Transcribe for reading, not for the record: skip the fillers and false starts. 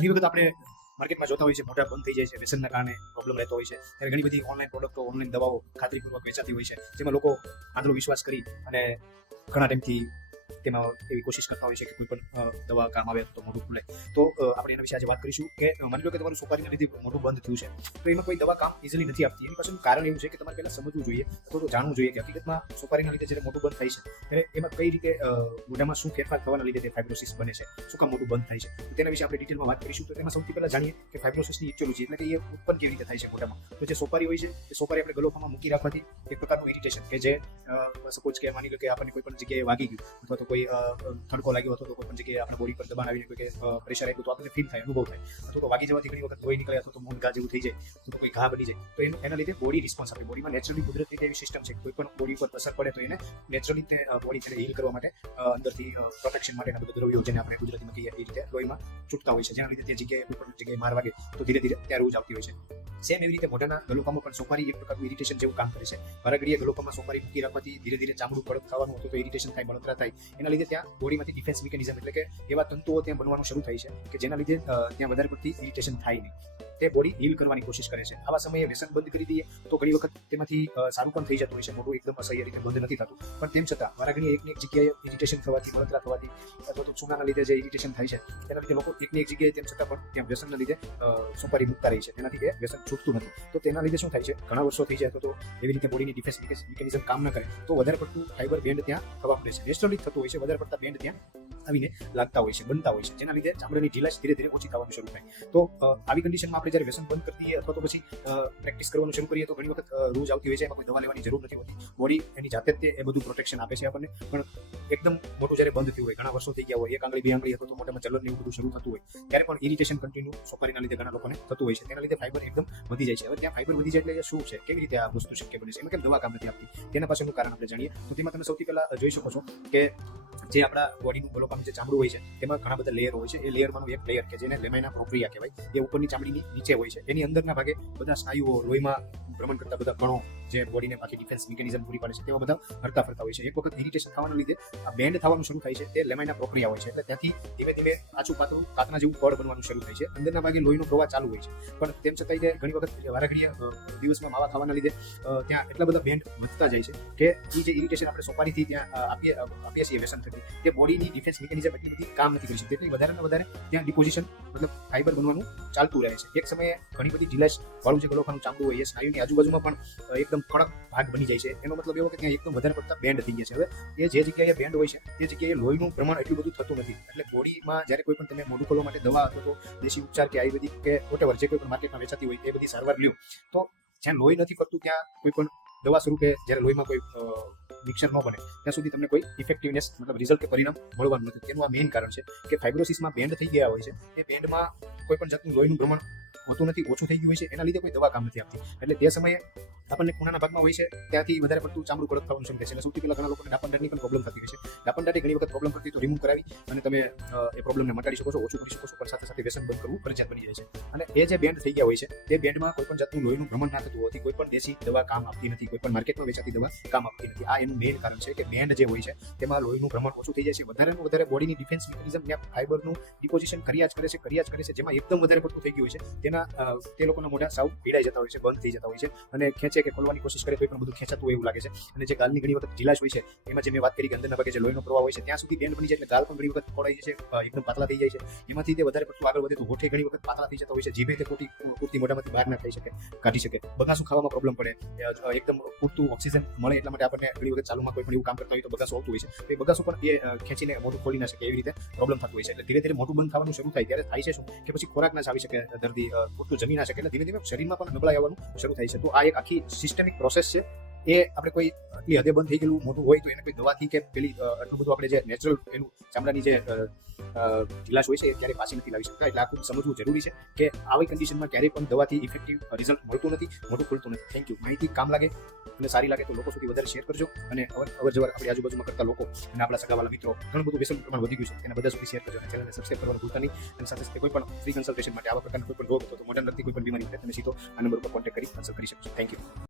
ઘણી વખત આપણે માર્કેટમાં જોતા હોય છે મોટા બંધ થઈ જાય છે વ્યસનના કારણે પ્રોબ્લેમ રહેતો હોય છે ત્યારે ઘણી બધી ઓનલાઈન પ્રોડક્ટો ઓનલાઈન દવાઓ ખાતરીપૂર્વક વેચાતી હોય છે જેમાં લોકો આંધળો વિશ્વાસ કરી અને ઘણા ટાઈમથી તેમાં એવી કોશિશ કરતા હોય છે કે કોઈ પણ દવા કામ આવે તો મોઢું ખુલે તો આપણે એના વિશે આજે વાત કરીશું કે માની લો કે તમારું સોપારીના લીધે મોઢું બંધ થયું છે તો એમાં કોઈ દવા કામ ઇઝીલી નથી આપતી એની પાછળનું કારણ એવું છે કે તમારે પહેલાં સમજવું જોઈએ અથવા તો જાણવું જોઈએ કે હકીકતમાં સોપારીના લીધે જ્યારે મોઢું બંધ થાય છે ત્યારે એમાં કઈ રીતે મોઢામાં શું ફેરફાર થવાના લીધે તે ફાઇબ્રોસિસ બને છે શું કામ મોઢું બંધ થાય છે તો તેના વિશે આપણે ડિટેલમાં વાત કરીશું તો તેમાં સૌથી પહેલાં જાણીએ કે ફાઇબ્રોસિસની ઇટિયોલોજી એટલે કે એ ઉત્પન્ન કેવી રીતે થાય છે મોઢામાં તો જે સોપારી હોય છે એ સોપારી આપણે ગલોફામાં મૂકી રાખવાથી એક પ્રકારનું ઇરિટેશન કે જે સપોઝ કે માની લો કે આપણને કોઈ પણ જગ્યાએ વાગી ગયું અથવા તો કોઈ તડકો લાગ્યો હતો તો કોઈ પણ જગ્યાએ આપણા બોડી પર દબાણ આવીને કોઈ કે પ્રેશર આવ્યું તો આપણને ફીલ થાય અનુભવ થાય અથવા તો વાગી જવાથી ઘણી વખત લોહી નીકળે અથવા તો મૂળ ઘા જેવું થઈ જાય તો કોઈ ઘા બની જાય તો એના લીધે બોડી રિસ્પોન્સ આપે બોડીમાં નેચરલી કુદરતી રીતે એવી સિસ્ટમ છે કોઈ પણ બોડી ઉપર અસર પડે તો એને નેચરલી તે બોડી તેને હીલ કરવા માટે અંદરથી પ્રોટેક્શન માટેના બધા દ્રવ્યો જેને આપણે ગુજરાતીમાં કહીએ એ રીતે લોહીમાં છૂટતા હોય છે જેના લીધે તે જગ્યાએ કોઈ પણ જગ્યાએ માર વાગે તો ધીરે ધીરે ત્યાં રોજ આવતી હોય છે સેમ એવી રીતે મોઢાના ગલોફામાં પણ સોપારી એક પ્રકારનું ઇરિટેશન જેવું કામ કરે છે વારાઘડીએ ગલોફામાં સોપારી મૂકી રાખવાથી ધીરે ધીરે ચામડું કડક થવાનું હતું તો ઇરિટેશન થાય બળતરા થાય એના લીધે ત્યાં બોડીમાંથી ડિફેન્સ મિકેનિઝમ એટલે કે એવા તંતુઓ ત્યાં બનવાનું શરૂ થાય છે કે જેના લીધે ત્યાં વધારે પડતી ઇરિટેશન થાય નહીં તે બોડી હીલ કરવાની કોશિશ કરે છે આવા સમયે વ્યસન બંધ કરી દઈએ તો ઘણી વખત તેમાંથી સારું પણ થઈ જતું હોય છે મોઢું એકદમ અસહ્ય રીતે બંધ નથી થતું પણ તેમ છતાં વારાઘડીએ એકની એક જગ્યાએ ઇરિટેશન થવાથી બળતરા થવાથી અથવા તો ચૂનાના લીધે જે ઇરિટેશન થાય છે તેના લીધે લોકો એકની એક જગ્યાએ તેમ છતાં પણ ત્યાં વ્યસનના લીધે સોપારી મૂકતા રહી છે તેનાથી એ વ્યસન છૂટતું નથી તો તેના લીધે શું થાય છે ઘણા વર્ષો થઈ જાય તો એવી રીતે બોડીની ડિફેન્સ મિકેનિઝમ કામ ન કરે તો વધારે પડતું ફાઈબર બેન્ડ ત્યાં થવા પડે છે નેચરલી થતું હોય છે વધારે પડતા બેન્ડ ત્યાં આવીને લાગતા હોય છે બનતા હોય છે જેના લીધે ચામડીની ઢીલાશ ધીરે ધીરે ઓછી થવાનું શરૂ થાય તો આવી કન્ડિશનમાં આપણે જ્યારે વ્યસન બંધ કરી દઈએ અથવા તો પછી પ્રેક્ટિસ કરવાનું શરૂ કરીએ તો ઘણી વખત રોજ આવતી હોય છે એમાં કોઈ દવા લેવાની જરૂર નથી હોતી બોડી એની જાતે જ એ બધું પ્રોટેક્શન આપે છે આપણને પણ એકદમ મોટું જ્યારે બંધ થયું હોય ઘણા વર્ષો થઈ ગયા હોય એક આંગળી બે આંગળી અથવા તો મોટામાં ચલન એવું બધું શરૂ થતું હોય ત્યારે પણ ઇરિટેશન કન્ટિન્યુ સોપારીના લીધે ઘણા લોકોને થતું હોય છે તેના લીધે ફાઈબર એકદમ વધી જાય છે હવે ત્યાં ફાઈબર વધી જાય એટલે શું છે કેવી રીતે આ વસ્તુ શક્ય બને છે એમાં કેમ દવા કામ નથી આપતી તેના પાછળનું કારણ આપણે જાણીએ તો તેમાં તમે સૌથી પહેલા જોઈ શકો છો કે જે આપણા બોડીનું ગલોફાનું જે ચામડું હોય છે તેમાં ઘણા બધા લેયર હોય છે એ લેયરમાંનું એક લેયર કે જેને લેમાઇના પ્રોપ્રિયા કહેવાય એ ઉપરની ચામડીની નીચે હોય છે એની અંદરના ભાગે બધા સ્નાયુઓ લોહીમાં ભ્રમણ કરતા બધા કણો જે બોડીને બાકી ડિફેન્સ મિકેનિઝમ પૂરી પાડે છે તેવા બધા હરતા ફરતા હોય છે એક વખત ઇરિટેશન થવાના લીધે આ બેન્ડ થવાનું શરૂ થાય છે તે લેમાઇના પ્રોપ્રિયા હોય છે એટલે ત્યાંથી ધીમે ધીમે આછું પાતળું કાતના જેવું પડ બનવાનું શરૂ થાય છે અંદરના ભાગે લોહીનો પ્રવાહ ચાલુ હોય છે પણ તેમ છતાં ઘણી વખત વારાઘડીએ દિવસમાં માવા ખાવાના લીધે ત્યાં એટલા બધા બેન્ડ વધતા જાય છે કે એ જે ઇરિટેશન આપણે સોપારીથી ત્યાં આપીએ છીએ વ્યસન થકી તે બોડીની ડિફેન્સ મિકેનિઝમ એટલી બધી કામ નથી કરી શકતી એટલી વધારે ને વધારે ત્યાં ડિપોઝિશન મતલબ ફાઈબર બનવાનું ચાલતું રહે છે એક સમયે ઘણી બધી ઢીલાશ વાળું જે ગલોફાનું ચામડું હોય એ સ્નાયુની આજુબાજુમાં પણ એકદમ કડક ભાગ બની જાય છે એનો મતલબ એવો કે ત્યાં એકદમ વધારે પડતા બેન્ડ થઈ ગયા છે હવે એ જે જગ્યાએ બેન્ડ હોય છે તે જગ્યાએ લોહીનું પ્રમાણ એટલું બધું થતું નથી એટલે બોડીમાં જ્યારે કોઈ પણ તમે મોઢું ખોલવા માટે દવા અથવા તો દેશી ઉપચાર કે આયુર્વેદિક કે વોટેવર જે કોઈ પણ માર્કેટમાં વેચાતી હોય એ બધી સારવાર લ્યો તો જ્યાં લોહી નથી ફરતું ત્યાં કોઈ પણ દવા સ્વરૂપે જ્યારે લોહીમાં કોઈ મિક્સર ન બને ત્યાં સુધી તમને કોઈ ઇફેક્ટિવનેસ મતલબ રિઝલ્ટ કે પરિણામ મળવાનું નથી તેનું આ મેઇન કારણ છે કે ફાઇબ્રોસિસમાં બેન્ડ થઈ ગયા હોય છે એ બેન્ડમાં કોઈ પણ જાતનું લોહીનું પ્રમાણ હોતું નથી ઓછું થઈ ગયું હોય છે એના લીધે કોઈ દવા કામ નથી આપતી એટલે તે સમયે આપણને ખૂણાના ભાગમાં હોય છે ત્યાંથી વધારે પડતું ચામડું કડક થવાનું શરૂ થાય છે એટલે સૌથી પહેલા ઘણા લોકોને ડાપણદાટની પણ પ્રોબ્લેમ થતી હોય છે ડાપણદાટી ઘણી વખત પ્રોબ્લેમ થતી તો રિમૂવ કરાવી અને તમે એ પ્રોબ્લેમને મટાડી શકો છો ઓછું કરી શકો છો પણ સાથે સાથે વ્યસન બંધ કરવું ફરજિયાત બની જાય છે અને એ જે બેન્ડ થઈ ગયા હોય છે તે બેન્ડમાં કોઈ પણ જાતનું લોહીનું ભ્રમણ ના થતું હોવાથી કોઈ પણ દેશી દવા કામ આપતી નથી કોઈ પણ માર્કેટમાં વેચાતી દવા કામ આપતી નથી આ એનું મેઇન કારણ છે કે બેન્ડ જે હોય છે તેમાં લોહીનું ભ્રમણ ઓછું થઈ જાય છે વધારેનું વધારે બોડીની ડિફેન્સ મિકેનિઝમ ત્યાં ફાઈબરનું ડિપોઝિશન કર્યા જ કરે છે જેમાં એકદમ વધારે પડતું થઈ ગયું હોય છે તેના તે લોકોના મોઢા સાવ પીડાઈ જતા હોય છે બંધ થઈ જતા હોય છે અને ખેંચે કે ખોલવાની કોશિશ કરે તો પણ બધું ખેંચાતું હોય એવું લાગે છે અને જે ગાલની ઘણી વખત ઢીલાશ હોય છે એમાં જે મેં વાત કરી કે અંદરના ભાગે જે લોહીનો પ્રવાહ હોય છે ત્યાં સુધી બેન્ડ બની જાય એટલે ગાલ પણ ઘણી વખત ખોડાઈ જાય છે એકદમ પાતળા થઈ જાય છે એમાંથી તે વધારે પડતું આગળ વધે તો હોઠે ઘણી વખત પાતળા થઈ જતા હોય છે જીભે તે પૂરતી મોઢામાંથી બહાર ના થઈ શકે કાઢી શકે બગાસું ખાવામાં પ્રોબ્લેમ પડે એકદમ પૂરતું ઓક્સિજન મળે એટલા માટે આપણને ઘણી વખત ચાલુમાં કોઈ પણ એવું કામ કરતા હોય તો બગાસું આવતું હોય છે એ બગાસું પણ એ ખેંચીને મોઢું ખોલી ના શકે એવી રીતે પ્રોબ્લેમ થતું હોય છે એટલે ધીરે ધીરે મોઢું બંધ થવાનું શરૂ થાય ત્યારે થાય છે શું કે પછી ખોરાક ના આવી શકે દર્દી પૂરતું જમી ના શકે એટલે ધીરે ધીરે શરીરમાં પણ નબળાઈ આવવાનું શરૂ થાય છે તો આ એક આખી સિસ્ટમિક પ્રોસેસ છે એ આપણે કોઈ આટલી હદે બંધ થઈ ગયેલું મોટું હોય તો એને કોઈ દવાથી કે પેલી આટલું બધું આપણે જે નેચરલ એનું ચામડાની જે ઢીલાશ હોય છે એ ક્યારેય પાછી નથી લાવી શકતા એટલે આખું સમજવું જરૂરી છે કે આવી કન્ડિશનમાં ક્યારેય પણ દવાથી ઇફેક્ટિવ રિઝલ્ટ મળતું નથી મોટું ખુલતું નથી થેન્ક યુ માહિતી કામ લાગે અને સારી લાગે તો લોકો સુધી વધારે શેર કરજો અને અવર જવર આપણી આજુબાજુમાં કરતા લોકો અને આપણા સગાવાલા મિત્રો ઘણું બધું વ્યસનનું પ્રમાણ વધી ગયું છે એને બધા સુધી શેર કરજો અને ચેનલને સબસ્ક્રાઇબ કરવાનું ભૂલતા નહીં અને સાથે સાથે કોઈ પણ ફ્રી કન્સલ્ટેશન માટે આવા પ્રકારના કોઈ પણ રોગ અથવા તો મોઢાની લગતી કોઈ પણ બીમારી હોય તમે સીધો આ નંબર ઉપર કોન્ટેક્ટ કરી કન્સલ્ટ કરી શકશો થેન્ક યુ